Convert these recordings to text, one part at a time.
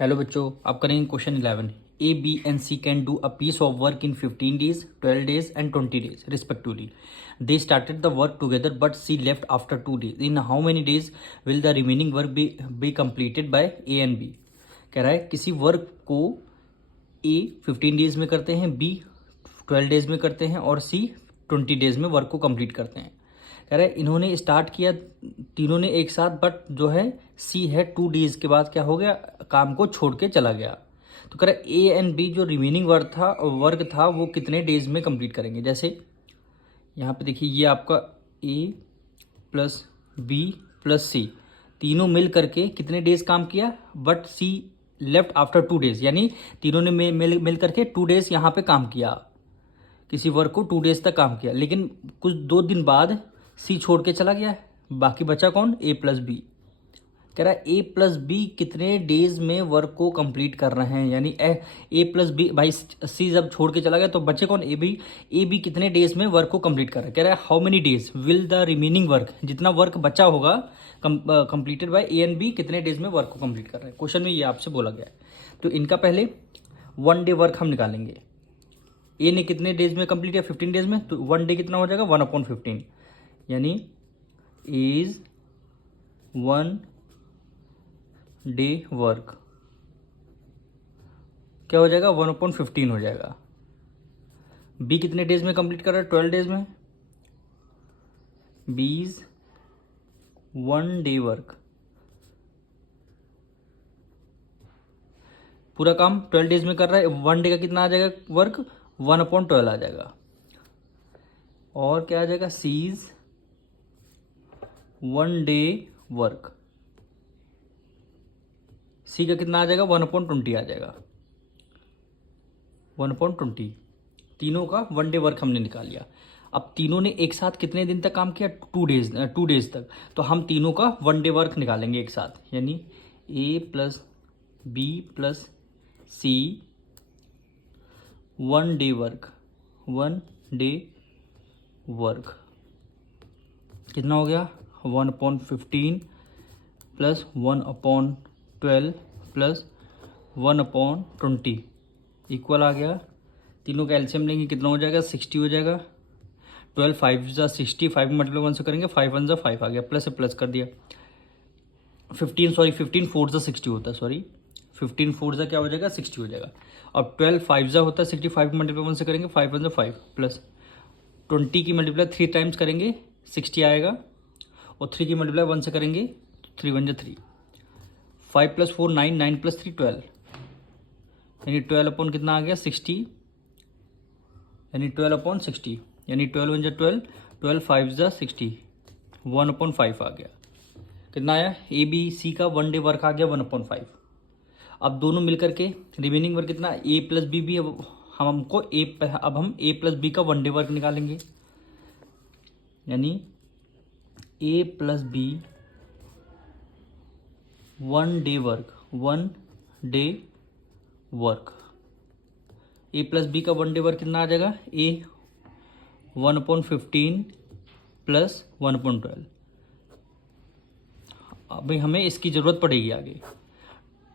Hello बच्चों, आप करेंगे question 11। A B and C can do a piece of work in 15 days, 12 days and 20 days respectively. They started the work together but C left after 2 days। In how many days will the remaining work be completed by A and B. कह रहा है किसी work को ए 15 days में करते हैं, B 12 days में करते हैं और सी 20 डेज में वर्क को कंप्लीट करते हैं। कह रहा है इन्होंने स्टार्ट किया तीनों ने एक साथ, बट जो है सी है 2 डेज के बाद क्या हो गया, काम को छोड़ के चला गया। तो कह रहा है ए एंड बी जो रिमेनिंग वर्क था वो कितने डेज में कंप्लीट करेंगे। जैसे यहाँ पे देखिए, ये आपका A plus B plus C तीनों मिल करके कितने डेज काम किया, but C left after 2 days, यानी तीनों ने मिल करके 2 days यहाँ पे काम किया, किसी वर्क को 2 days तक काम किया, लेकिन कुछ 2 दिन बाद सी छोड़ के चला गया है। बाकी बचा कौन, ए प्लस बी। कह रहा है ए प्लस बी कितने डेज में वर्क को कंप्लीट कर रहे हैं, यानी ए प्लस बी, भाई सी जब छोड़ के चला गया तो बचे कौन, ए बी कितने डेज में वर्क को कंप्लीट कर रहा है। कह रहा है how many days will the remaining work, जितना वर्क बचा होगा completed by A and B, कितने डेज में वर्क को कंप्लीट कर रहे हैं। क्वेश्चन में ये आपसे बोला गया है। तो इनका पहले 1 day वर्क हम निकालेंगे। ए ने कितने डेज में कंप्लीट किया, 15 डेज में, तो 1 day कितना हो जाएगा, 1/15, यानी इज 1 day वर्क क्या हो जाएगा, 1/15 हो जाएगा। बी कितने डेज में कंप्लीट कर रहा है, 12 डेज में, बी इज 1 day वर्क, पूरा काम 12 डेज में कर रहा है। 1 day का कितना आ जाएगा वर्क, 1/12 आ जाएगा। और क्या आ जाएगा, सीज 1 day वर्क, सी का कितना आ जाएगा, 1/20 आ जाएगा, 1/20। तीनों का 1 day वर्क हमने निकाल लिया। अब तीनों ने एक साथ कितने दिन तक काम किया, 2 days तक, तो हम तीनों का 1 day वर्क निकालेंगे एक साथ, यानी A plus B plus C 1 day work, 1 day work कितना हो गया, 1/15 प्लस 1/12 प्लस 1/20 इक्वल आ गया। तीनों का एलसीएम लेंगे, कितना हो जाएगा, 60 हो जाएगा। 12 5 जा 60, 5 मल्टीप्लाई 1 से करेंगे, 5 1 जा 5 आ गया, प्लस से प्लस कर दिया। 15 4 जा 60 होता है, सॉरी 15 4 जा क्या हो जाएगा, 60 हो जाएगा। और 12 5 जा होता है 65, मल्टीप्लाई 1 से करेंगे, 5 1 जा 5 प्लस 20 की मल्टीप्लाई 3 टाइम्स करेंगे 60 आएगा, और 3 की मल्टीप्लाई 1 से करेंगे 3 1 जा 3, 5 + 4 9, 9 + 3 12, यानी 12 अपॉन कितना आ गया, 60, यानी 12/60, यानी 12 1 जा 12, 12 5 जा 60, 1/5 आ गया। कितना आया, ए बी सी का 1 day वर्क आ गया 1/5। अब दोनों मिलकर के रिमेनिंग वर्क कितना, ए प्लस बी भी, अब हम ए प्लस बी का 1 day वर्क निकालेंगे, यानी A plus B 1 day work, 1 day work, A plus B का 1 day वर्क कितना आ जाएगा, ए 1/15 प्लस 1/12। अभी हमें इसकी ज़रूरत पड़ेगी आगे।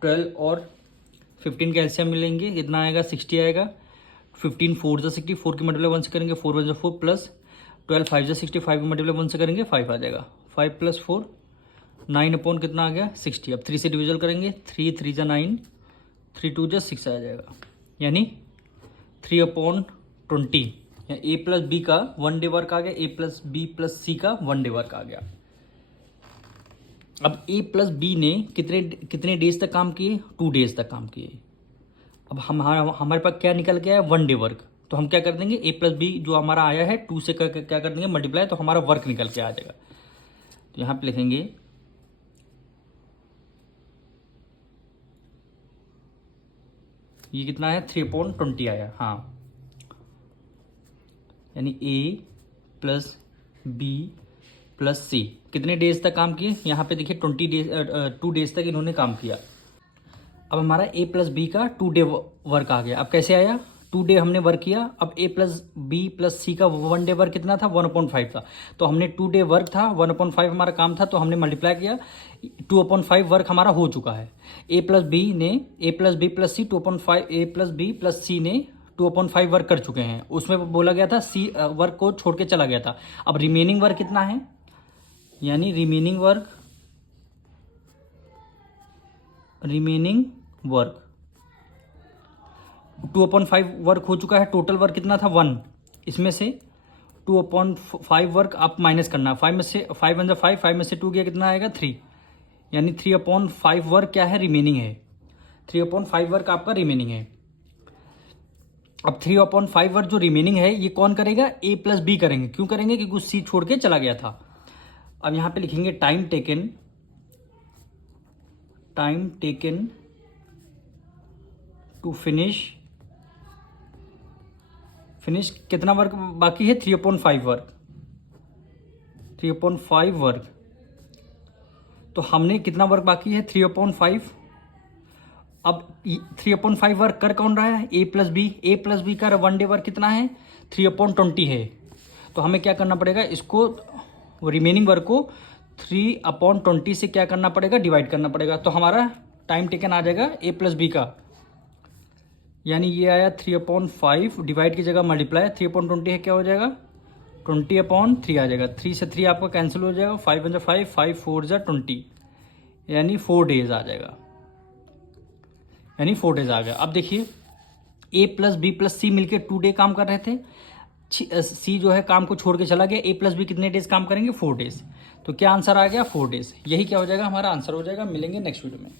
12 और 15 का एलसीएम मिलेंगे, कितना आएगा, 60 आएगा। 15 4 जा 60, 4 की मल्टीप्लाई 1 से करेंगे, 4 1 जा 4 प्लस 12 5 जा 60, 5 की मल्टीप्लाई 1 से करेंगे 5 आ जाएगा। 5 + 4 9 अपॉन कितना आ गया, 60। अब 3 से डिविजल करेंगे, 3 3 जा 9, 3 2 जा 6 आ जाएगा, यानी 3/20। ए प्लस बी का 1 day वर्क आ गया, ए प्लस बी प्लस सी का 1 day वर्क आ गया। अब ए प्लस बी ने कितने डेज तक काम किए, 2 days तक काम किए। अब हमारे पास क्या निकल गया है, 1 day वर्क, तो हम क्या कर देंगे, ए प्लस बी जो हमारा आया है 2 से क्या कर देंगे मल्टीप्लाई, तो हमारा वर्क निकल के आ जाएगा। तो यहाँ पे लिखेंगे ये कितना है, 3/20 आया, हाँ, यानी ए प्लस बी प्लस सी कितने डेज तक काम किए, यहाँ पे देखिए 2 days तक इन्होंने काम किया। अब हमारा ए प्लस बी का 2 day वर्क आ गया। अब कैसे आया, 2 डे हमने वर्क किया। अब ए प्लस बी प्लस सी का 1 डे वर्क कितना था, 1/5 था। तो हमने 2 डे वर्क था, 1/5 हमारा काम था, तो हमने मल्टीप्लाई किया, 2/5 वर्क हमारा हो चुका है। ए प्लस बी प्लस सी 2/5, ए प्लस बी प्लस सी ने 2/5 वर्क कर चुके हैं। उसमें बोला गया था सी वर्क को छोड़ के चला गया था। अब रिमेनिंग वर्क कितना है, यानी रिमेनिंग वर्क 2/5 वर्क हो चुका है। टोटल वर्क कितना था 1, इसमें से 2/5 वर्क आप माइनस करना। 5 में से 5 वन जा 5, 5 में से 2 गया कितना आएगा 3, यानी 3/5 वर्क क्या है, रिमेनिंग है। 3/5 वर्क आपका रिमेनिंग है। अब 3/5 वर्क जो रिमेनिंग है ये कौन करेगा, ए प्लस बी करेंगे। क्यों करेंगे, क्योंकि सी छोड़ के चला गया था। अब यहां पे लिखेंगे टाइम टेकन टू फिनिश कितना वर्क बाकी है, 3/5 वर्क। तो हमने कितना वर्क बाकी है, 3/5। अब 3/5 वर्क कर कौन रहा है, ए प्लस बी का 1 डे वर्क कितना है, 3/20 है। तो हमें क्या करना पड़ेगा, इसको रिमेनिंग वर्क को 3/20 से क्या करना पड़ेगा, डिवाइड करना पड़ेगा। तो हमारा टाइम टेकन आ जाएगा ए प्लस बी का, यानी ये आया 3/5, डिवाइड की जगह मल्टीप्लाई, 3/20 है, क्या हो जाएगा 20/3 आ जाएगा। 3 से 3 आपका कैंसिल हो जाएगा, 5 वन जा 5, 5 4 जा 20, यानी 4 डेज आ जाएगा, यानी 4 डेज आ गया। अब देखिए ए प्लस बी प्लस सी मिलके 2 डे काम कर रहे थे। सी जो है काम को छोड़ के चला गया। ए प्लस बी कितने डेज काम करेंगे, 4 डेज। तो क्या आंसर आ गया, 4 डेज। यही क्या हो जाएगा, हमारा आंसर हो जाएगा। मिलेंगे नेक्स्ट वीडियो में।